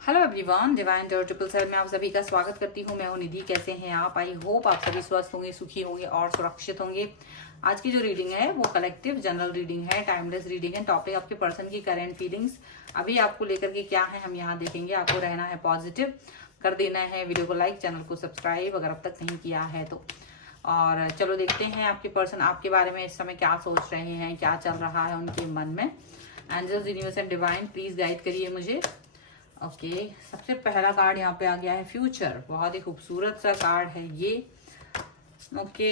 Hello everyone, divine टोर 777 में आप सभी का स्वागत करती हूँ। मैं हूँ निधि। कैसे हैं आप? आई होप आप सभी स्वस्थ होंगे, सुखी होंगे और सुरक्षित होंगे। आज की जो रीडिंग है वो कलेक्टिव जनरल रीडिंग है, टाइमलेस रीडिंग है। टॉपिक आपके पर्सन की करंट फीलिंग्स अभी आपको लेकर के क्या है हम यहाँ देखेंगे। आपको रहना है पॉजिटिव, कर देना है वीडियो को लाइक, चैनल को सब्सक्राइब अगर अब तक नहीं किया है तो। और चलो देखते हैं आपके पर्सन आपके बारे में इस समय क्या सोच रहे हैं, क्या चल रहा है उनके मन में। Angels, universe and divine please guide करिए मुझे। ओके सबसे पहला कार्ड यहाँ पे आ गया है फ्यूचर। बहुत ही खूबसूरत सा कार्ड है ये। ओके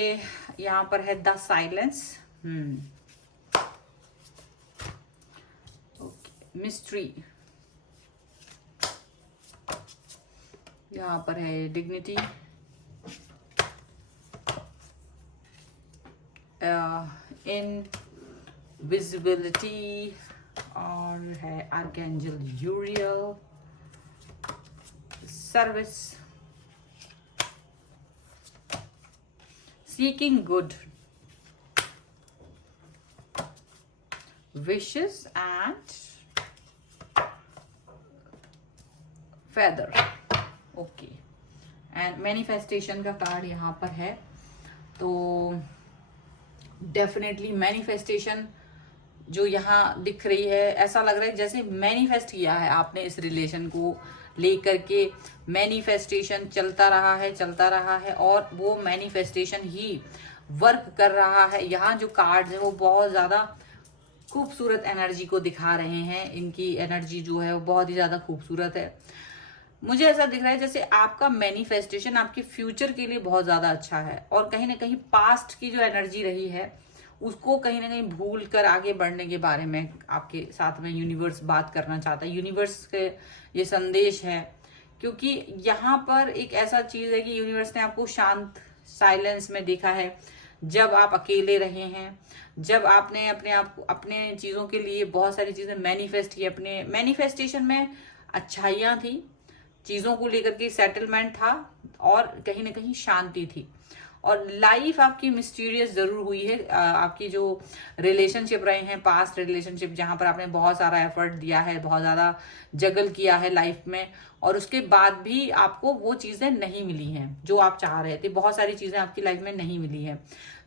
यहाँ पर है द साइलेंस। Okay mystery. यहाँ पर है डिग्निटी। इनविजिबिलिटी और है archangel यूरियल। Service, seeking good wishes and feather। Okay and manifestation का कार्ड यहाँ पर है। तो डेफिनेटली मैनिफेस्टेशन जो यहाँ दिख रही है, ऐसा लग रहा है जैसे मैनिफेस्ट किया है आपने इस रिलेशन को लेकर के। मैनिफेस्टेशन चलता रहा है और वो मैनिफेस्टेशन ही वर्क कर रहा है। यहाँ जो कार्ड्स है वो बहुत ज्यादा खूबसूरत एनर्जी को दिखा रहे हैं। इनकी एनर्जी जो है वो बहुत ही ज्यादा खूबसूरत है। मुझे ऐसा दिख रहा है जैसे आपका मैनिफेस्टेशन आपके फ्यूचर के लिए बहुत ज्यादा अच्छा है और कहीं ना कहीं पास्ट की जो एनर्जी रही है उसको कहीं ना कहीं भूल कर आगे बढ़ने के बारे में आपके साथ में यूनिवर्स बात करना चाहता है। यूनिवर्स के ये संदेश है क्योंकि यहाँ पर एक ऐसा चीज है कि यूनिवर्स ने आपको शांत साइलेंस में देखा है। जब आप अकेले रहे हैं, जब आपने अपने आप अपने चीजों के लिए बहुत सारी चीजें मैनिफेस्ट की, अपने मैनिफेस्टेशन में अच्छाइयां थी, चीजों को लेकर के सेटलमेंट था और कहीं ना कहीं शांति थी। और लाइफ आपकी मिस्टीरियस जरूर हुई है। आपकी जो रिलेशनशिप रहे हैं, पास्ट रिलेशनशिप, जहां पर आपने बहुत सारा एफर्ट दिया है, बहुत ज्यादा जगल किया है लाइफ में और उसके बाद भी आपको वो चीजें नहीं मिली हैं जो आप चाह रहे थे। बहुत सारी चीजें आपकी लाइफ में नहीं मिली हैं।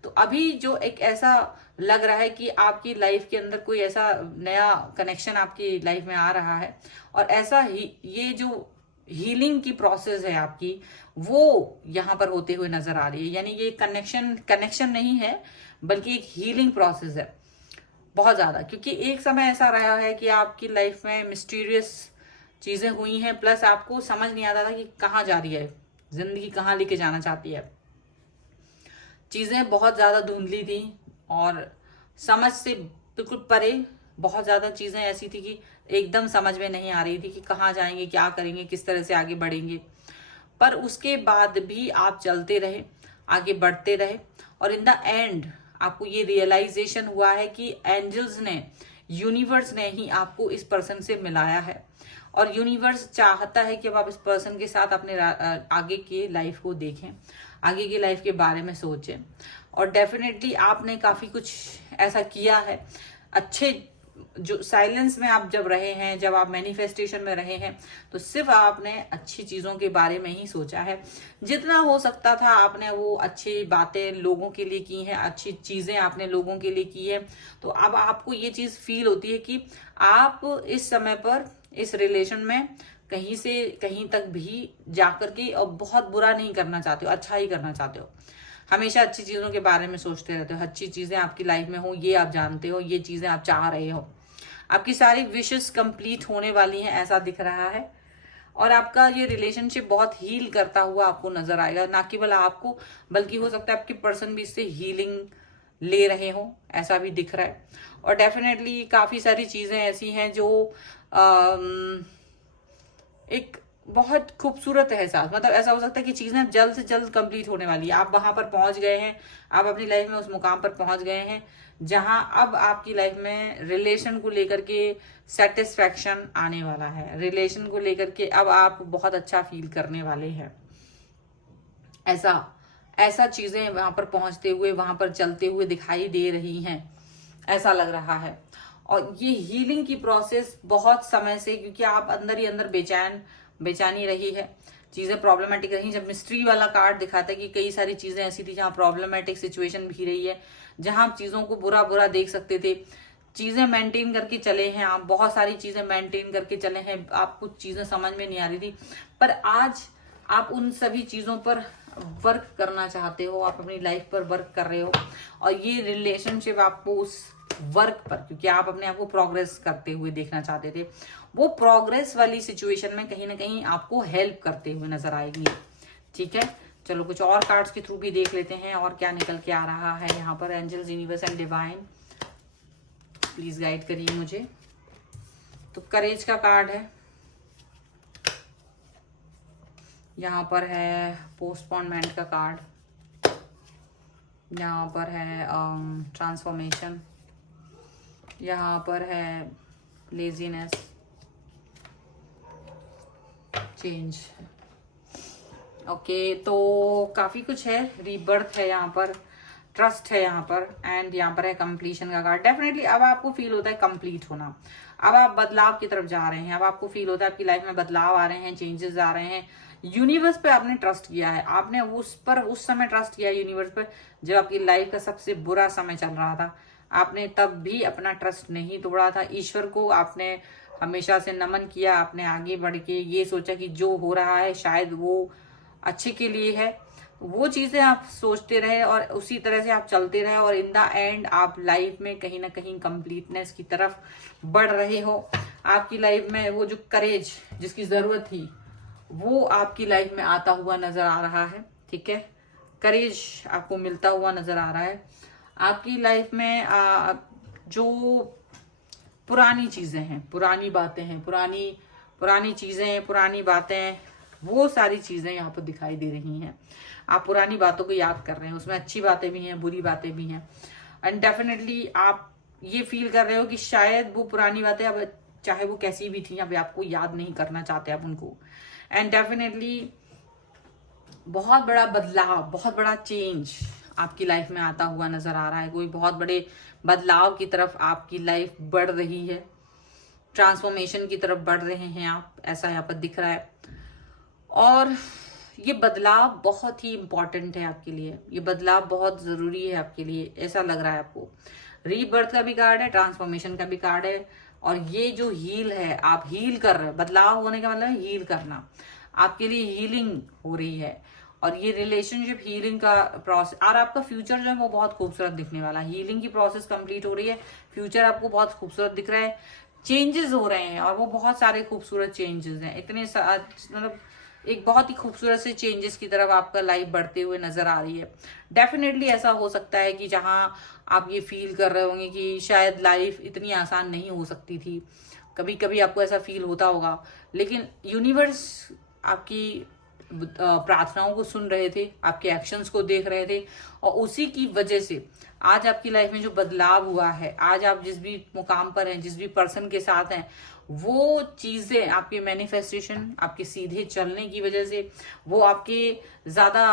तो अभी जो एक ऐसा लग रहा है कि आपकी लाइफ के अंदर कोई ऐसा नया कनेक्शन आपकी लाइफ में आ रहा है और ऐसा ही ये जो हीलिंग की प्रोसेस है आपकी वो यहां पर होते हुए नजर आ रही है। यानी ये कनेक्शन नहीं है बल्कि एक हीलिंग प्रोसेस है बहुत ज्यादा। क्योंकि एक समय ऐसा रहा है कि आपकी लाइफ में मिस्टीरियस चीजें हुई हैं, प्लस आपको समझ नहीं आता था कि कहाँ जा रही है जिंदगी, कहाँ लेके जाना चाहती है। चीजें बहुत ज्यादा धुंधली थी और समझ से बिल्कुल परे। बहुत ज्यादा चीजें ऐसी थी कि एकदम समझ में नहीं आ रही थी कि कहाँ जाएंगे, क्या करेंगे, किस तरह से आगे बढ़ेंगे। पर उसके बाद भी आप चलते रहे, आगे बढ़ते रहे और इन द एंड आपको ये रियलाइजेशन हुआ है कि एंजल्स ने, यूनिवर्स ने ही आपको इस पर्सन से मिलाया है और यूनिवर्स चाहता है कि अब आप इस पर्सन के साथ अपने आगे की लाइफ को देखें, आगे की लाइफ के बारे में सोचें। और डेफिनेटली आपने काफी कुछ ऐसा किया है। अच्छे जो साइलेंस में आप जब रहे हैं, जब आप मैनिफेस्टेशन में रहे हैं, तो सिर्फ आपने अच्छी चीजों के बारे में ही सोचा है। जितना हो सकता था आपने वो अच्छी बातें लोगों के लिए की हैं, अच्छी चीजें आपने लोगों के लिए की है। तो अब आपको ये चीज फील होती है कि आप इस समय पर इस रिलेशन में कहीं से कहीं तक भी जाकर के और बहुत बुरा नहीं करना चाहते हो, अच्छा ही करना चाहते हो। हमेशा अच्छी चीजों के बारे में सोचते रहते हो, अच्छी चीजें आपकी लाइफ में हो, ये आप जानते हो, ये चीजें आप चाह रहे हो। आपकी सारी विशेस कंप्लीट होने वाली हैं ऐसा दिख रहा है। और आपका ये रिलेशनशिप बहुत हील करता हुआ आपको नजर आएगा। ना केवल आपको बल्कि हो सकता है आपके पर्सन भी इससे हीलिंग ले रहे हो, ऐसा भी दिख रहा है। और डेफिनेटली काफी सारी चीजें ऐसी हैं जो एक बहुत खूबसूरत एहसास, मतलब ऐसा हो सकता है कि चीजें जल्द से जल्द कंप्लीट होने वाली है। आप वहां पर पहुंच गए हैं, आप अपनी लाइफ में उस मुकाम पर पहुंच गए हैं जहां अब आपकी लाइफ में रिलेशन को लेकर के सेटिस्फैक्शन आने वाला है। रिलेशन को लेकर के अब आप बहुत अच्छा फील करने वाले हैं। ऐसा ऐसा चीजें वहां पर पहुंचते हुए, वहां पर चलते हुए दिखाई दे रही हैं, ऐसा लग रहा है। और ये हीलिंग की प्रोसेस बहुत समय से, क्योंकि आप अंदर ही अंदर बेचैनी रही है, चीजें प्रॉब्लमेटिक रही। जब मिस्ट्री वाला कार्ड दिखाता है कि कई सारी चीजें ऐसी थी जहां प्रॉब्लमेटिक सिचुएशन भी रही है, जहां आप चीजों को बुरा बुरा देख सकते थे, चीजें मेंटेन करके चले हैं आप, बहुत सारी चीजें मेंटेन करके चले हैं, आप कुछ चीजें समझ में नहीं आ रही थी, पर आज आप उन सभी चीजों पर वर्क करना चाहते हो, आप अपनी लाइफ पर वर्क कर रहे हो, और ये रिलेशनशिप आपको उस वर्क पर, क्योंकि आप अपने आप को प्रोग्रेस करते हुए देखना चाहते थे, वो प्रोग्रेस वाली सिचुएशन में कहीं ना कहीं आपको हेल्प करते हुए नजर आएगी। ठीक है, चलो कुछ और कार्ड्स के थ्रू भी देख लेते हैं और क्या निकल के आ रहा है यहाँ पर। Angels, universe and divine, please guide करिए मुझे। तो करेज का कार्ड है, यहाँ पर है पोस्टपोनमेंट का कार्ड, यहाँ पर है ट्रांसफॉर्मेशन, यहाँ पर है लेजीनेस, चेंज। ओके, तो काफी कुछ है, रीबर्थ है यहाँ पर, ट्रस्ट है यहाँ पर, एंड यहाँ पर है कंप्लीशन का कार्ड। डेफिनेटली अब आपको फील होता है कंप्लीट होना, अब आप बदलाव की तरफ जा रहे हैं, अब आपको फील होता है आपकी लाइफ में बदलाव आ रहे हैं, चेंजेस आ रहे हैं। यूनिवर्स पे आपने ट्रस्ट किया है, आपने उस समय ट्रस्ट किया यूनिवर्स पे जब आपकी लाइफ का सबसे बुरा समय चल रहा था, आपने तब भी अपना ट्रस्ट नहीं तोड़ा था। ईश्वर को आपने हमेशा से नमन किया, आपने आगे बढ़ के ये सोचा कि जो हो रहा है शायद वो अच्छे के लिए है, वो चीजें आप सोचते रहे और उसी तरह से आप चलते रहे, और इन द एंड आप लाइफ में कहीं ना कहीं कंप्लीटनेस की तरफ बढ़ रहे हो। आपकी लाइफ में वो जो करेज जिसकी जरूरत थी वो आपकी लाइफ में आता हुआ नजर आ रहा है। ठीक है, करेज आपको मिलता हुआ नजर आ रहा है। आपकी लाइफ में जो पुरानी चीजें हैं, पुरानी बातें हैं, पुरानी चीजें, पुरानी बातें, वो सारी चीजें यहाँ पर दिखाई दे रही हैं। आप पुरानी बातों को याद कर रहे हैं, उसमें अच्छी बातें भी हैं, बुरी बातें भी हैं, एंड डेफिनेटली आप ये फील कर रहे हो कि शायद वो पुरानी बातें अब चाहे वो कैसी भी थी अभी आपको याद नहीं करना चाहते आप उनको। एंड डेफिनेटली बहुत बड़ा बदलाव, बहुत बड़ा चेंज आपकी लाइफ में आता हुआ नजर आ रहा है। कोई बहुत बड़े बदलाव की तरफ आपकी लाइफ बढ़ रही है, ट्रांसफॉर्मेशन की तरफ बढ़ रहे हैं आप, ऐसा यहाँ पर दिख रहा है। और ये बदलाव बहुत ही इंपॉर्टेंट है आपके लिए, ये बदलाव बहुत जरूरी है आपके लिए, ऐसा लग रहा है आपको। रीबर्थ का भी कार्ड है, ट्रांसफॉर्मेशन का भी कार्ड है, और ये जो हील है, आप हील कर रहे हो, बदलाव होने का मतलब है हील करना, आपके लिए हीलिंग हो रही है, और ये रिलेशनशिप हीलिंग का प्रोसेस, और आपका फ्यूचर जो है वो बहुत खूबसूरत दिखने वाला है। हीलिंग की प्रोसेस कंप्लीट हो रही है, फ्यूचर आपको बहुत खूबसूरत दिख रहा है, चेंजेस हो रहे हैं और वो बहुत सारे खूबसूरत चेंजेस हैं, इतने मतलब एक बहुत ही खूबसूरत से चेंजेस की तरफ आपका लाइफ बढ़ते हुए नजर आ रही है। डेफिनेटली ऐसा हो सकता है कि जहां आप ये फील कर रहे होंगे कि शायद लाइफ इतनी आसान नहीं हो सकती थी, कभी कभी आपको ऐसा फील होता होगा, लेकिन यूनिवर्स आपकी प्रार्थनाओं को सुन रहे थे, आपके एक्शंस को देख रहे थे, और उसी की वजह से आज आपकी लाइफ में जो बदलाव हुआ है, आज आप जिस भी मुकाम पर हैं, जिस भी पर्सन के साथ हैं, वो चीजें आपके मैनिफेस्टेशन, आपके सीधे चलने की वजह से, वो आपके ज्यादा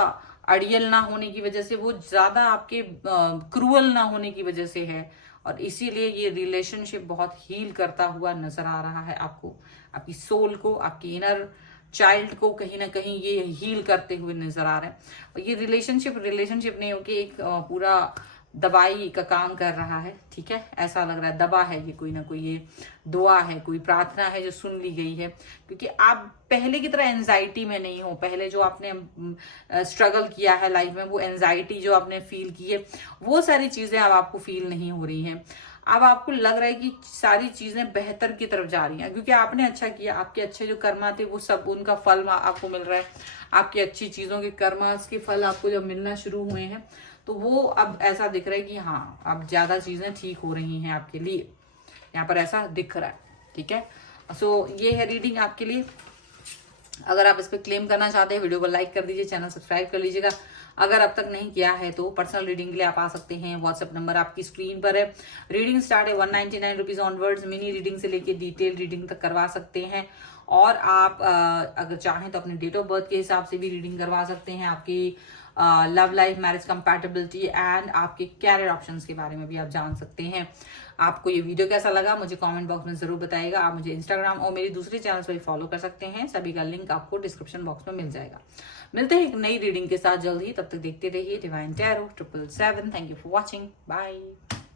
अड़ियल ना होने की वजह से, वो ज्यादा आपके क्रूअल ना होने की वजह से है, और इसीलिए ये रिलेशनशिप बहुत हील करता हुआ नजर आ रहा है आपको, आपकी सोल को, आपकी इनर चाइल्ड को कहीं ना कहीं ये हील करते हुए नजर आ रहा है। और ये रिलेशनशिप नहीं होके एक पूरा दवाई का काम कर रहा है। ठीक है, ऐसा लग रहा है दवा है ये, कोई ना कोई ये दुआ है, कोई प्रार्थना है जो सुन ली गई है, क्योंकि आप पहले की तरह एंजाइटी में नहीं हो। पहले जो आपने स्ट्रगल किया है लाइफ में, वो एंजाइटी जो आपने फील की है, वो सारी चीजें अब आपको फील नहीं हो रही हैं। अब आपको लग रहा है कि सारी चीजें बेहतर की तरफ जा रही हैं, क्योंकि आपने अच्छा किया, आपके अच्छे जो कर्मा थे वो सब, उनका फल आपको मिल रहा है। आपकी अच्छी चीजों के कर्मास के फल आपको जब मिलना शुरू हुए हैं, तो वो अब ऐसा दिख रहा है कि हाँ, अब ज्यादा चीजें ठीक हो रही हैं आपके लिए, यहाँ पर ऐसा दिख रहा है। ठीक है, सो ये है रीडिंग आपके लिए। अगर आप इस पर क्लेम करना चाहते हैं, वीडियो को लाइक कर दीजिए, चैनल सब्सक्राइब कर लीजिएगा। अगर अब तक नहीं किया है तो पर्सनल रीडिंग के लिए आप आ सकते हैं, व्हाट्सएप नंबर आपकी स्क्रीन पर है। रीडिंग स्टार्ट है 199 रुपीज ऑनवर्ड्स, मिनी रीडिंग से लेके डिटेल रीडिंग तक करवा सकते हैं। और आप अगर चाहें तो अपने डेट ऑफ बर्थ के हिसाब से भी रीडिंग करवा सकते हैं, आपकी love life, marriage compatibility and आपके कैरियर ऑप्शंस के बारे में भी आप जान सकते हैं। आपको ये वीडियो कैसा लगा मुझे कमेंट बॉक्स में जरूर बताइएगा। आप मुझे इंस्टाग्राम और मेरी दूसरे चैनल पर फॉलो कर सकते हैं, सभी का लिंक आपको डिस्क्रिप्शन बॉक्स में मिल जाएगा। मिलते हैं एक नई रीडिंग के साथ जल्द ही, तब तक देखते रहिए divine tarot 777। Thank you for watching, bye.